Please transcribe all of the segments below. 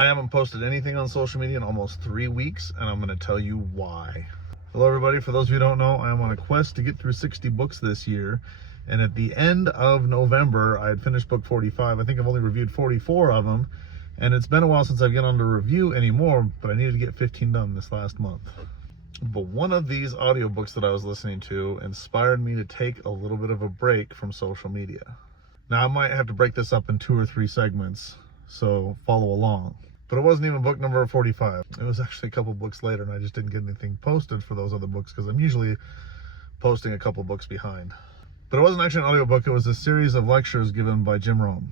I haven't posted anything on social media in almost 3 weeks, and I'm going to tell you why. Hello everybody, for those of you who don't know, I am on a quest to get through 60 books this year, and at the end of November, I had finished book 45. I think I've only reviewed 44 of them, and it's been a while since I've gotten on to review anymore, but I needed to get 15 done this last month. But one of these audiobooks that I was listening to inspired me to take a little bit of a break from social media. Now, I might have to break this up in 2 or 3 segments, so follow along. But it wasn't even book number 45. It was actually a couple books later, and I just didn't get anything posted for those other books because I'm usually posting a couple books behind. But it wasn't actually an audiobook. It was a series of lectures given by Jim Rohn.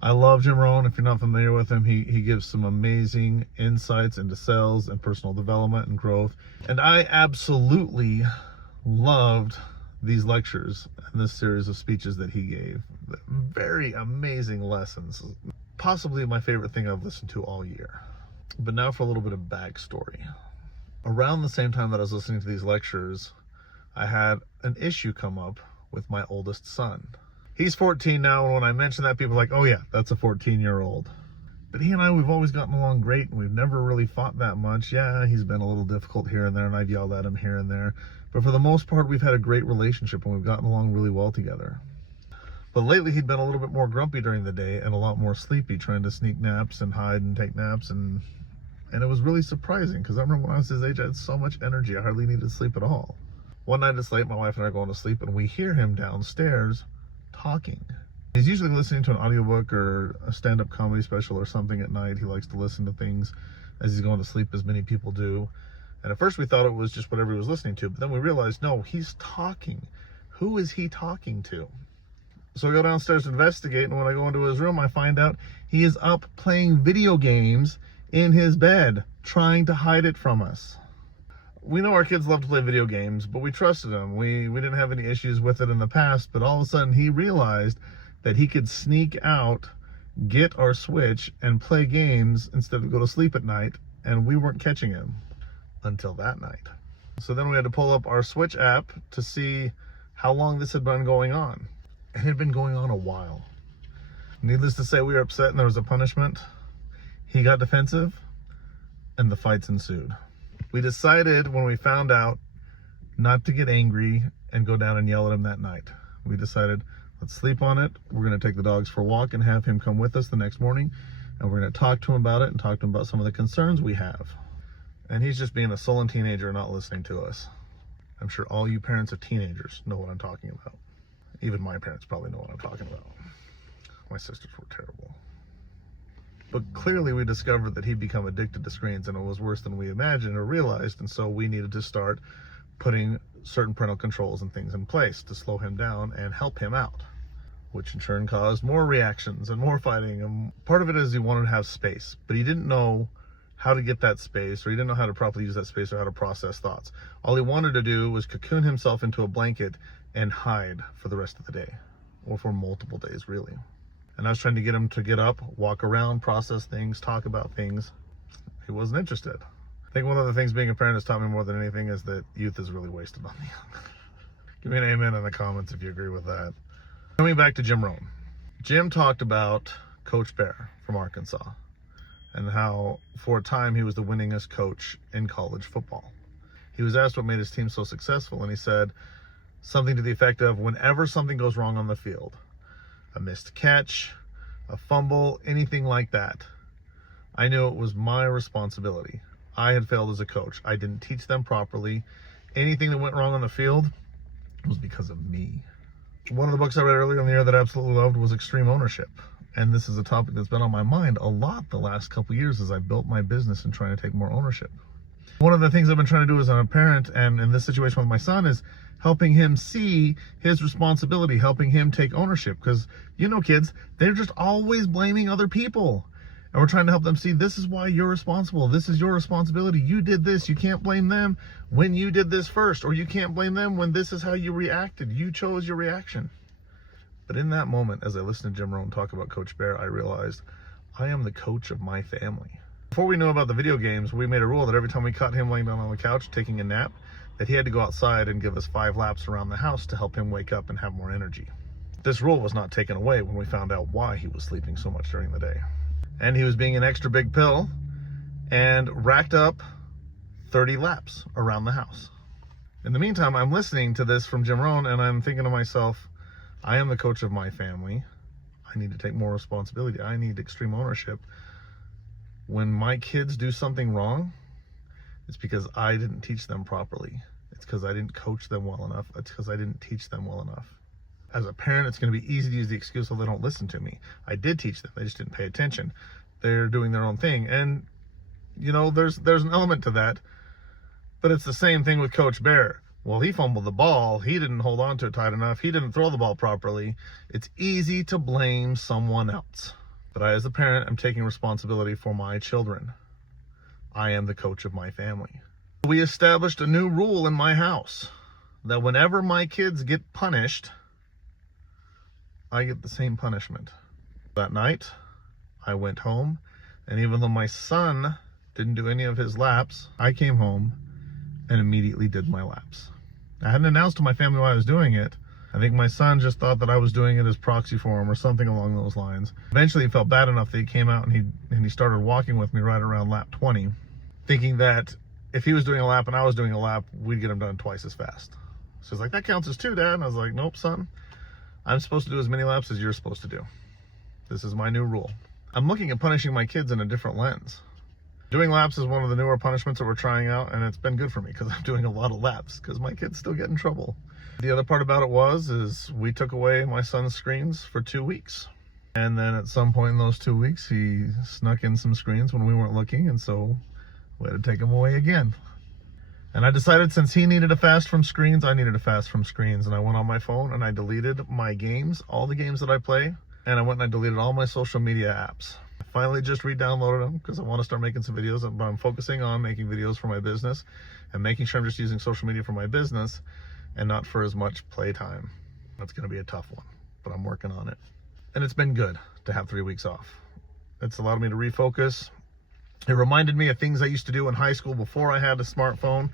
I love Jim Rohn. If you're not familiar with him, he gives some amazing insights into sales and personal development and growth. And I absolutely loved these lectures and this series of speeches that he gave. Very amazing lessons. Possibly my favorite thing I've listened to all year. But now for a little bit of backstory. Around the same time that I was listening to these lectures, I had an issue come up with my oldest son. He's 14 now, and when I mention that, people are like, oh yeah, that's a 14-year-old. But he and I, we've always gotten along great, and we've never really fought that much. Yeah, he's been a little difficult here and there, and I've yelled at him here and there. But for the most part, we've had a great relationship, and we've gotten along really well together. But lately, he'd been a little bit more grumpy during the day and a lot more sleepy, trying to sneak naps and hide and take naps. And it was really surprising, because I remember when I was his age, I had so much energy, I hardly needed to sleep at all. One night it's late, my wife and I are going to sleep, and we hear him downstairs talking. He's usually listening to an audiobook or a stand-up comedy special or something at night. He likes to listen to things as he's going to sleep, as many people do. And at first we thought it was just whatever he was listening to, but then we realized, no, he's talking. Who is he talking to? So I go downstairs to investigate, and when I go into his room, I find out he is up playing video games in his bed, trying to hide it from us. We know our kids love to play video games, but we trusted him. We didn't have any issues with it in the past, but all of a sudden he realized that he could sneak out, get our Switch, and play games instead of go to sleep at night, and we weren't catching him until that night. So then we had to pull up our Switch app to see how long this had been going on. And it had been going on a while. Needless to say, we were upset and there was a punishment. He got defensive, and the fights ensued. We decided when we found out not to get angry and go down and yell at him that night. We decided, let's sleep on it. We're going to take the dogs for a walk and have him come with us the next morning. And we're going to talk to him about it and talk to him about some of the concerns we have. And he's just being a sullen teenager and not listening to us. I'm sure all you parents of teenagers know what I'm talking about. Even my parents probably know what I'm talking about. My sisters were terrible. But clearly we discovered that he'd become addicted to screens, and it was worse than we imagined or realized, and so we needed to start putting certain parental controls and things in place to slow him down and help him out, which in turn caused more reactions and more fighting. And part of it is he wanted to have space, but he didn't know how to get that space, or he didn't know how to properly use that space or how to process thoughts. All he wanted to do was cocoon himself into a blanket and hide for the rest of the day, or for multiple days, really. And I was trying to get him to get up, walk around, process things, talk about things. He wasn't interested. I think one of the things being a parent has taught me more than anything is that youth is really wasted on the young. Give me an amen in the comments if you agree with that. Coming back to Jim Rohn. Jim talked about Coach Bear from Arkansas and how for a time he was the winningest coach in college football. He was asked what made his team so successful, and he said something to the effect of, whenever something goes wrong on the field, a missed catch, a fumble, anything like that, I knew it was my responsibility. I had failed as a coach. I didn't teach them properly. Anything that went wrong on the field was because of me. One of the books I read earlier in the year that I absolutely loved was Extreme Ownership. And this is a topic that's been on my mind a lot the last couple years as I built my business and trying to take more ownership. One of the things I've been trying to do as a parent, and in this situation with my son, is helping him see his responsibility, helping him take ownership. Because, you know, kids, they're just always blaming other people. And we're trying to help them see, this is why you're responsible. This is your responsibility. You did this. You can't blame them when you did this first. Or you can't blame them when this is how you reacted. You chose your reaction. But in that moment, as I listened to Jim Rohn talk about Coach Bear, I realized I am the coach of my family. Before we knew about the video games, we made a rule that every time we caught him laying down on the couch taking a nap, that he had to go outside and give us 5 laps around the house to help him wake up and have more energy. This rule was not taken away when we found out why he was sleeping so much during the day. And he was being an extra big pill and racked up 30 laps around the house. In the meantime, I'm listening to this from Jim Rohn, and I'm thinking to myself, I am the coach of my family. I need to take more responsibility. I need extreme ownership. When my kids do something wrong, it's because I didn't teach them properly. It's because I didn't coach them well enough. It's because I didn't teach them well enough. As a parent, it's going to be easy to use the excuse, well, they don't listen to me. I did teach them. They just didn't pay attention. They're doing their own thing. And, you know, there's an element to that. But it's the same thing with Coach Bear. Well, he fumbled the ball. He didn't hold on to it tight enough. He didn't throw the ball properly. It's easy to blame someone else. But I, as a parent, am taking responsibility for my children. I am the coach of my family. We established a new rule in my house that whenever my kids get punished, I get the same punishment. That night, I went home, and even though my son didn't do any of his laps, I came home and immediately did my laps. I hadn't announced to my family why I was doing it. I think my son just thought that I was doing it as proxy for him or something along those lines. Eventually, he felt bad enough that he came out and he started walking with me right around lap 20, thinking that if he was doing a lap and I was doing a lap, we'd get him done twice as fast. So he's like, that counts as 2, Dad. And I was like, nope, son. I'm supposed to do as many laps as you're supposed to do. This is my new rule. I'm looking at punishing my kids in a different lens. Doing laps is one of the newer punishments that we're trying out, and it's been good for me because I'm doing a lot of laps because my kids still get in trouble. The other part about it is we took away my son's screens for 2 weeks. And then at some point in those 2 weeks, he snuck in some screens when we weren't looking, and so we had to take them away again. And I decided since he needed a fast from screens, I needed a fast from screens. And I went on my phone and I deleted my games, all the games that I play, and I went and I deleted all my social media apps. I finally just re-downloaded them because I want to start making some videos, but I'm focusing on making videos for my business and making sure I'm just using social media for my business and not for as much playtime. That's going to be a tough one, but I'm working on it. And it's been good to have 3 weeks off. It's allowed me to refocus. It reminded me of things I used to do in high school before I had a smartphone.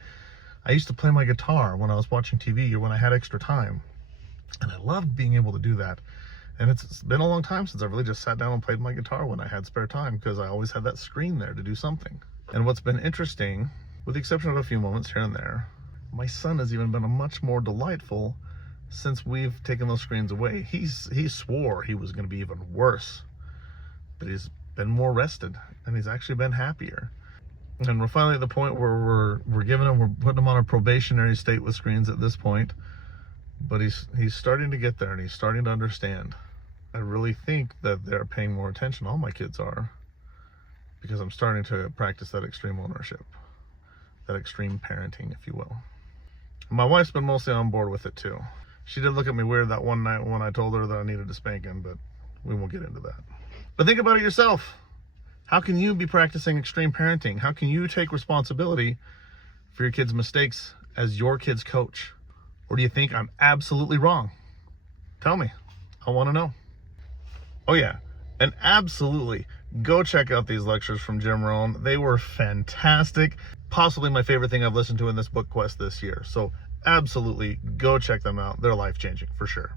I used to play my guitar when I was watching TV or when I had extra time. And I loved being able to do that. And it's been a long time since I've really just sat down and played my guitar when I had spare time because I always had that screen there to do something. And what's been interesting, with the exception of a few moments here and there, my son has even been a much more delightful since we've taken those screens away. He swore he was going to be even worse, but he's been more rested and he's actually been happier. And we're finally at the point where we're putting him on a probationary state with screens at this point, but he's starting to get there and he's starting to understand. I really think that they're paying more attention, all my kids are, because I'm starting to practice that extreme ownership, that extreme parenting, if you will. My wife's been mostly on board with it too. She did look at me weird that one night when I told her that I needed a spanking, but we won't get into that. But think about it yourself. How can you be practicing extreme parenting? How can you take responsibility for your kids' mistakes as your kid's coach? Or do you think I'm absolutely wrong? Tell me. I want to know. Oh yeah, and absolutely go check out these lectures from Jim Rohn. They were fantastic. Possibly my favorite thing I've listened to in this book quest this year. So absolutely go check them out. They're life-changing for sure.